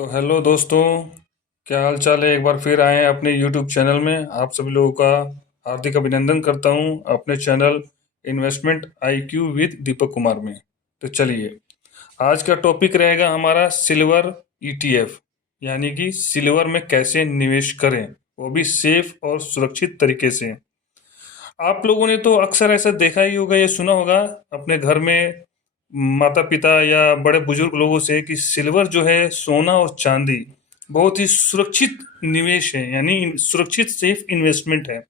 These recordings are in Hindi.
तो हेलो दोस्तों, क्या हाल चाल है। एक बार फिर आए हैं अपने यूट्यूब चैनल में। आप सभी लोगों का हार्दिक अभिनंदन करता हूं अपने channel investment IQ with Deepak Kumar में। तो चलिए, आज का टॉपिक रहेगा हमारा सिल्वर ईटीएफ, यानी कि सिल्वर में कैसे निवेश करें, वो भी सेफ और सुरक्षित तरीके से। आप लोगों ने तो अक्सर ऐसा देखा ही होगा या सुना होगा अपने घर में माता पिता या बड़े बुजुर्ग लोगों से कि सिल्वर जो है, सोना और चांदी बहुत ही सुरक्षित निवेश है, यानी सुरक्षित सेफ इन्वेस्टमेंट है।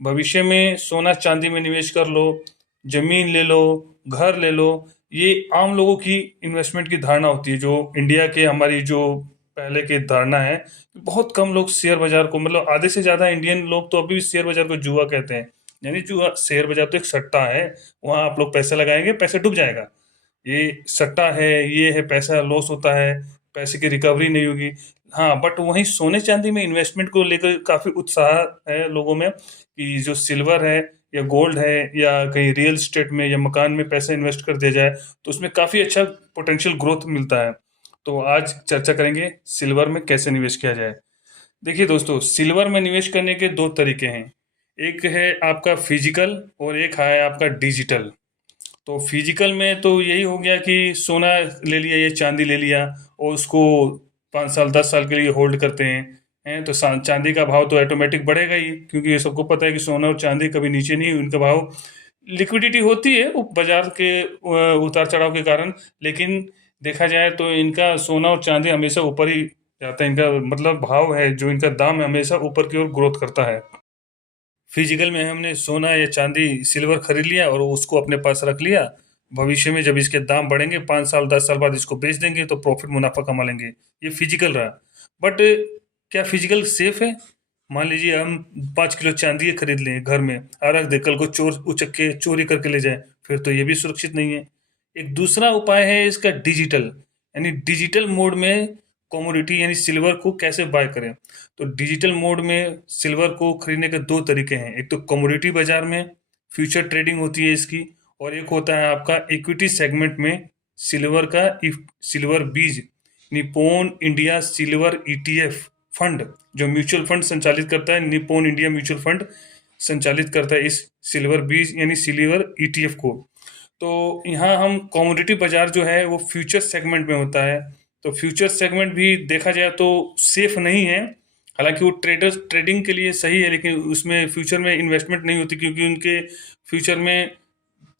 भविष्य में सोना चांदी में निवेश कर लो, जमीन ले लो, घर ले लो। ये आम लोगों की इन्वेस्टमेंट की धारणा होती है, जो इंडिया के हमारी जो पहले की धारणा है। बहुत कम लोग शेयर बाजार को, मतलब आधे से ज्यादा इंडियन लोग तो अभी भी शेयर बाजार को जुआ कहते हैं। यानी जुआ, शेयर बाजार तो एक सट्टा है, वहां आप लोग पैसे लगाएंगे, पैसे डूब जाएगा। ये सट्टा है, ये है, पैसा लॉस होता है, पैसे की रिकवरी नहीं होगी। हाँ, बट वहीं सोने चांदी में इन्वेस्टमेंट को लेकर काफी उत्साह है लोगों में कि जो सिल्वर है या गोल्ड है या कहीं रियल एस्टेट में या मकान में पैसा इन्वेस्ट कर दिया जाए तो उसमें काफी अच्छा पोटेंशियल ग्रोथ मिलता है। तो आज चर्चा करेंगे सिल्वर में कैसे निवेश किया जाए। देखिए दोस्तों, सिल्वर में निवेश करने के दो तरीके हैं। एक है आपका फिजिकल और एक है आपका डिजिटल। तो फिजिकल में तो यही हो गया कि सोना ले लिया या चांदी ले लिया और उसको 5 साल 10 साल के लिए होल्ड करते हैं तो चांदी का भाव तो ऑटोमेटिक बढ़ेगा ही, क्योंकि ये सबको पता है कि सोना और चांदी कभी नीचे नहीं, उनका भाव लिक्विडिटी होती है वो बाजार के उतार चढ़ाव के कारण। लेकिन देखा जाए तो इनका सोना और चांदी हमेशा ऊपर ही जाता है। इनका मतलब भाव है, जो इनका दाम है, हमेशा ऊपर की ओर ग्रोथ करता है। फिजिकल में हमने सोना या चांदी सिल्वर खरीद लिया और उसको अपने पास रख लिया। भविष्य में जब इसके दाम बढ़ेंगे, 5 साल 10 साल बाद इसको बेच देंगे तो प्रॉफिट मुनाफा कमा लेंगे। ये फिजिकल रहा। बट क्या फिजिकल सेफ है? मान लीजिए हम 5 किलो चांदी खरीद लें घर में और रख दे, कल को चोर उचक के चोरी करके ले जाए, फिर तो ये भी सुरक्षित नहीं है। एक दूसरा उपाय है इसका डिजिटल, यानी डिजिटल मोड में कमोडिटी यानी सिल्वर को कैसे बाय करें। तो डिजिटल मोड में सिल्वर को खरीदने के दो तरीके हैं। एक तो कमोडिटी बाजार में फ्यूचर ट्रेडिंग होती है इसकी, और एक होता है आपका इक्विटी सेगमेंट में सिल्वर का सिल्वर बीज Nippon India silver ETF fund, जो म्यूचुअल फंड संचालित करता है। निप्पॉन इंडिया म्यूचुअल फंड संचालित करता है इस सिल्वर बीज यानी सिल्वर ईटीएफ को। तो यहाँ हम कमोडिटी बाजार जो है वो फ्यूचर सेगमेंट में होता है। तो फ्यूचर सेगमेंट भी देखा जाए तो सेफ नहीं है। हालांकि वो ट्रेडर्स ट्रेडिंग के लिए सही है, लेकिन उसमें फ्यूचर में इन्वेस्टमेंट नहीं होती, क्योंकि उनके फ्यूचर में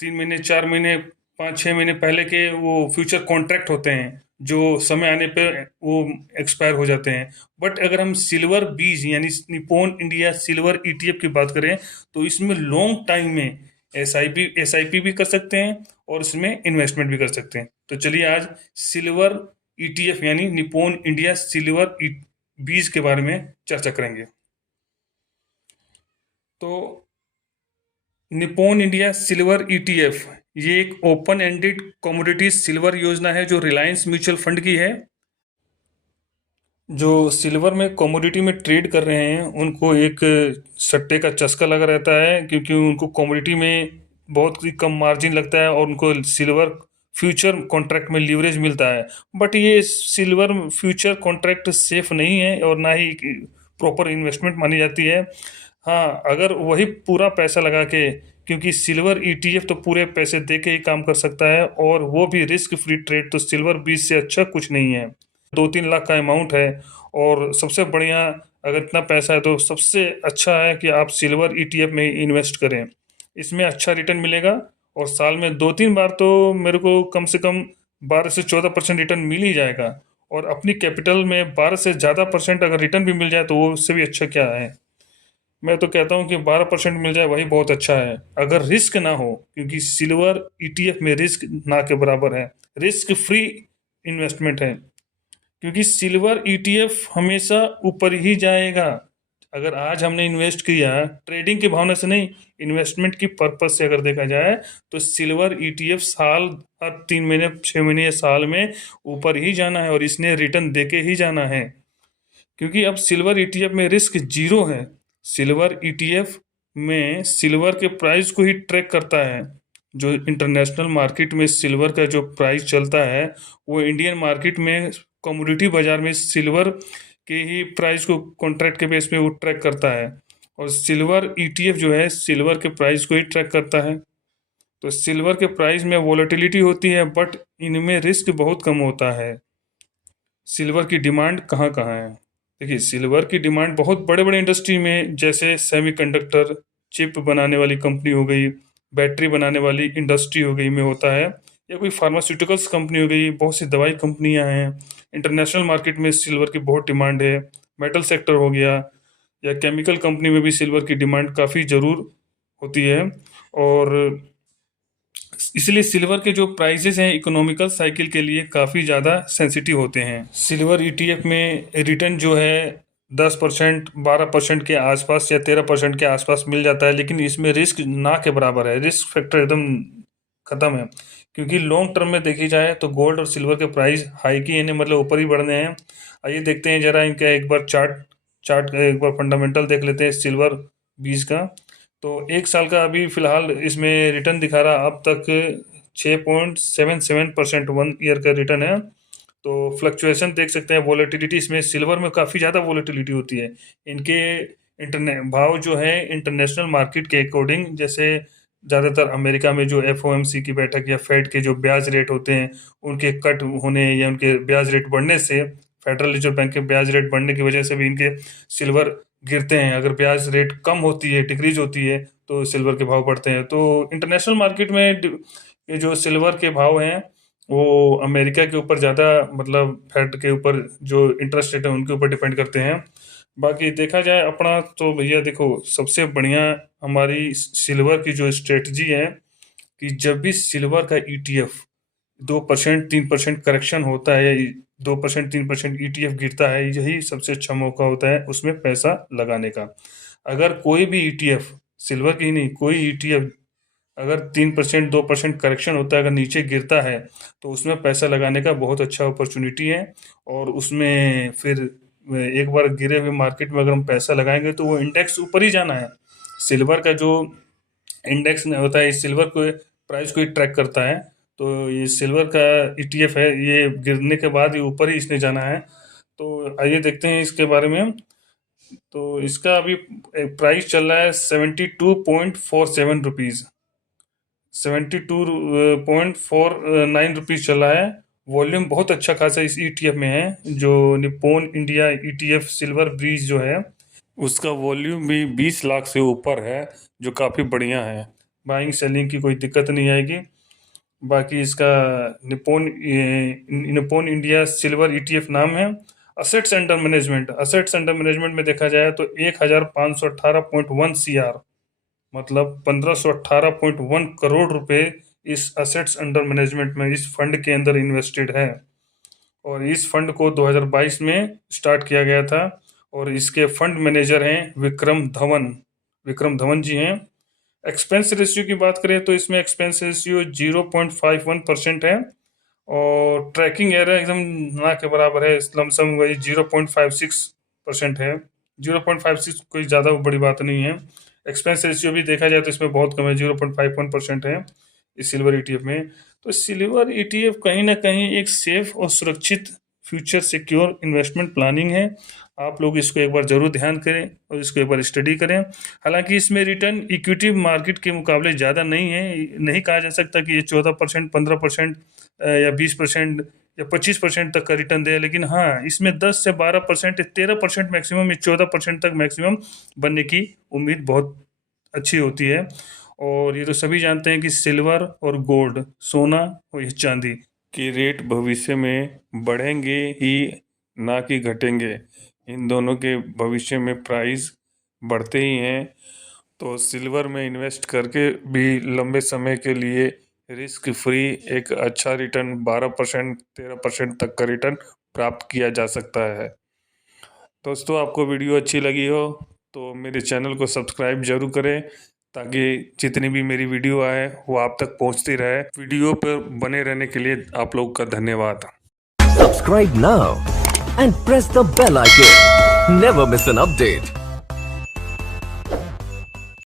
3 महीने 4 महीने 5 6 महीने पहले के वो फ्यूचर कॉन्ट्रैक्ट होते हैं, जो समय आने पर वो एक्सपायर हो जाते हैं। बट अगर हम सिल्वर बीज यानी निप्पॉन इंडिया सिल्वर ईटीएफ की बात करें तो इसमें लॉन्ग टाइम में एसआईपी भी कर सकते हैं और इसमें इन्वेस्टमेंट भी कर सकते हैं। तो चलिए आज सिल्वर ईटीएफ यानी निप्पॉन इंडिया सिल्वर बीज के बारे में चर्चा करेंगे। तो निप्पॉन इंडिया सिल्वर ईटीएफ ये एक ओपन एंडेड कमोडिटी सिल्वर योजना है जो रिलायंस म्यूचुअल फंड की है। जो सिल्वर में कमोडिटी में ट्रेड कर रहे हैं उनको एक सट्टे का चस्का लगा रहता है, क्योंकि उनको कमोडिटी में बहुत ही कम मार्जिन लगता है और उनको सिल्वर फ्यूचर कॉन्ट्रैक्ट में लीवरेज मिलता है। बट ये सिल्वर फ्यूचर कॉन्ट्रैक्ट सेफ नहीं है और ना ही प्रॉपर इन्वेस्टमेंट मानी जाती है। हाँ, अगर वही पूरा पैसा लगा के, क्योंकि सिल्वर ईटीएफ तो पूरे पैसे दे के ही काम कर सकता है और वो भी रिस्क फ्री ट्रेड, तो सिल्वर बीज से अच्छा कुछ नहीं है। 2-3 लाख का अमाउंट है और सबसे बढ़िया, अगर इतना पैसा है तो सबसे अच्छा है कि आप सिल्वर ईटीएफ में इन्वेस्ट करें। इसमें अच्छा रिटर्न मिलेगा और साल में 2-3 बार तो मेरे को कम से कम 12 से 14% रिटर्न मिल ही जाएगा। और अपनी कैपिटल में 12 से ज़्यादा परसेंट अगर रिटर्न भी मिल जाए तो वो उससे भी अच्छा क्या है। मैं तो कहता हूँ कि 12% मिल जाए वही बहुत अच्छा है, अगर रिस्क ना हो, क्योंकि सिल्वर ईटीएफ में रिस्क ना के बराबर है। रिस्क फ्री इन्वेस्टमेंट है, क्योंकि सिल्वर ईटीएफ हमेशा ऊपर ही जाएगा। अगर आज हमने इन्वेस्ट किया ट्रेडिंग की भावना से नहीं, इन्वेस्टमेंट की पर्पज से अगर देखा जाए तो सिल्वर ईटीएफ साल हर 3 महीने 6 महीने या साल में ऊपर ही जाना है और इसने रिटर्न देके ही जाना है। क्योंकि अब सिल्वर ईटीएफ में रिस्क जीरो है। सिल्वर ईटीएफ में सिल्वर के प्राइस को ही ट्रैक करता है। जो इंटरनेशनल मार्केट में सिल्वर का जो प्राइस चलता है वो इंडियन मार्केट में कमोडिटी बाजार में सिल्वर के ही प्राइस को कॉन्ट्रैक्ट के बेस पे वो ट्रैक करता है, और सिल्वर ETF जो है सिल्वर के प्राइस को ही ट्रैक करता है। तो सिल्वर के प्राइस में वोलेटिलिटी होती है, बट इनमें रिस्क बहुत कम होता है। सिल्वर की डिमांड कहाँ कहाँ है? देखिए, सिल्वर की डिमांड बहुत बड़े बड़े इंडस्ट्री में, जैसे सेमीकंडक्टर, चिप बनाने वाली कंपनी हो गई, बैटरी बनाने वाली इंडस्ट्री हो गई में होता है, या कोई फार्मास्यूटिकल्स कंपनी हो गई, बहुत सी दवाई कंपनियां हैं। इंटरनेशनल मार्केट में सिल्वर की बहुत डिमांड है। मेटल सेक्टर हो गया, या केमिकल कंपनी में भी सिल्वर की डिमांड काफ़ी ज़रूर होती है। और इसलिए सिल्वर के जो प्राइसेस हैं इकोनॉमिकल साइकिल के लिए काफ़ी ज़्यादा सेंसिटिव होते हैं। सिल्वर ETF में रिटर्न जो है 10%, 12% के आसपास या 13% के आसपास मिल जाता है, लेकिन इसमें रिस्क ना के बराबर है। रिस्क फैक्टर एकदम ख़त्म है, क्योंकि लॉन्ग टर्म में देखी जाए तो गोल्ड और सिल्वर के प्राइस हाई की यानी मतलब ऊपर ही बढ़ने हैं। आइए देखते हैं ज़रा इनका एक बार चार्ट एक बार फंडामेंटल देख लेते हैं सिल्वर 20 का। तो एक साल का अभी फ़िलहाल इसमें रिटर्न दिखा रहा अब तक 6.77% 1 ईयर का रिटर्न है। तो फ्लक्चुएशन देख सकते हैं, वोलेटिलिटी इसमें सिल्वर में काफ़ी ज़्यादा वोलेटिलिटी होती है। इनके भाव जो है इंटरनेशनल मार्केट के अकॉर्डिंग, जैसे ज़्यादातर अमेरिका में जो FOMC की बैठक या फेड के जो ब्याज रेट होते हैं उनके कट होने या उनके ब्याज रेट बढ़ने से, फेडरल रिजर्व बैंक के ब्याज रेट बढ़ने की वजह से भी इनके सिल्वर गिरते हैं। अगर ब्याज रेट कम होती है, डिक्रीज होती है, तो सिल्वर के भाव बढ़ते हैं। तो इंटरनेशनल मार्केट में ये जो सिल्वर के भाव हैं वो अमेरिका के ऊपर ज़्यादा, मतलब फेड के ऊपर जो इंटरेस्ट रेट है उनके ऊपर डिपेंड करते हैं। बाकी देखा जाए अपना तो भैया देखो, सबसे बढ़िया हमारी सिल्वर की जो स्ट्रेटजी है कि जब भी सिल्वर का ETF 2% 3% करेक्शन होता है, 2% 3% ETF गिरता है, यही सबसे अच्छा मौका होता है उसमें पैसा लगाने का। अगर कोई भी ETF, सिल्वर की ही नहीं, कोई ETF अगर 3% 2% करेक्शन होता है, अगर नीचे गिरता है, तो उसमें पैसा लगाने का बहुत अच्छा अपॉर्चुनिटी है। और उसमें फिर एक बार गिरे हुए मार्केट में अगर हम पैसा लगाएंगे तो वो इंडेक्स ऊपर ही जाना है। सिल्वर का जो इंडेक्स होता है, इस सिल्वर को प्राइस को ही ट्रैक करता है। तो ये सिल्वर का ETF है, ये गिरने के बाद ये ऊपर ही इसने जाना है। तो आइए देखते हैं इसके बारे में। तो इसका अभी प्राइस चल रहा है 72.47 रुपीज़, 72.49 रुपीज़ चल रहा है। वॉल्यूम बहुत अच्छा खासा इस ETF में है। जो निप्पॉन इंडिया ETF सिल्वर ब्रीज जो है उसका वॉल्यूम भी 20 लाख से ऊपर है, जो काफ़ी बढ़िया है। बाइंग सेलिंग की कोई दिक्कत नहीं आएगी। बाकी इसका निप्पॉन इंडिया सिल्वर ETF नाम है। असेट्स अंडर मैनेजमेंट में देखा जाए तो 1518.1 CR, मतलब 1518.1 करोड़ रुपए इस असेट्स अंडर मैनेजमेंट में, इस फंड के अंदर इन्वेस्टेड है। और इस फंड को 2022 में स्टार्ट किया गया था। और इसके फंड मैनेजर हैं विक्रम धवन जी हैं। एक्सपेंस रेशियो की बात करें तो इसमें एक्सपेंस रेशियो 0.51% है, और ट्रैकिंग एरर एकदम ना के बराबर है, लमसम वही 0.56% है। 0.56 कोई ज़्यादा बड़ी बात नहीं है। एक्सपेंस रेशियो भी देखा जाए तो इसमें बहुत कम है, 0.51% है इस सिल्वर ETF में। तो सिल्वर ETF कहीं ना कहीं एक सेफ और सुरक्षित फ्यूचर सिक्योर इन्वेस्टमेंट प्लानिंग है। आप लोग इसको एक बार ज़रूर ध्यान करें और इसको एक बार स्टडी करें। हालांकि इसमें रिटर्न इक्विटी मार्केट के मुकाबले ज़्यादा नहीं है। नहीं कहा जा सकता कि ये 14%, 15% या 20% या 25% तक का रिटर्न दे, लेकिन हाँ, इसमें 10 से 12%, 13% मैक्सिमम, 14% तक मैक्सिमम बनने की उम्मीद बहुत अच्छी होती है। और ये तो सभी जानते हैं कि सिल्वर और गोल्ड, सोना और चांदी की रेट भविष्य में बढ़ेंगे ही, ना कि घटेंगे। इन दोनों के भविष्य में प्राइस बढ़ते ही हैं। तो सिल्वर में इन्वेस्ट करके भी लंबे समय के लिए रिस्क फ्री एक अच्छा रिटर्न 12% 13% तक का रिटर्न प्राप्त किया जा सकता है। दोस्तों, आपको वीडियो अच्छी लगी हो तो मेरे चैनल को सब्सक्राइब जरूर करें, ताकि जितनी भी मेरी वीडियो आए वो आप तक पहुंचती रहे। वीडियो पर बने रहने के लिए आप लोग का धन्यवाद। Subscribe now and press the bell icon. Never miss an update.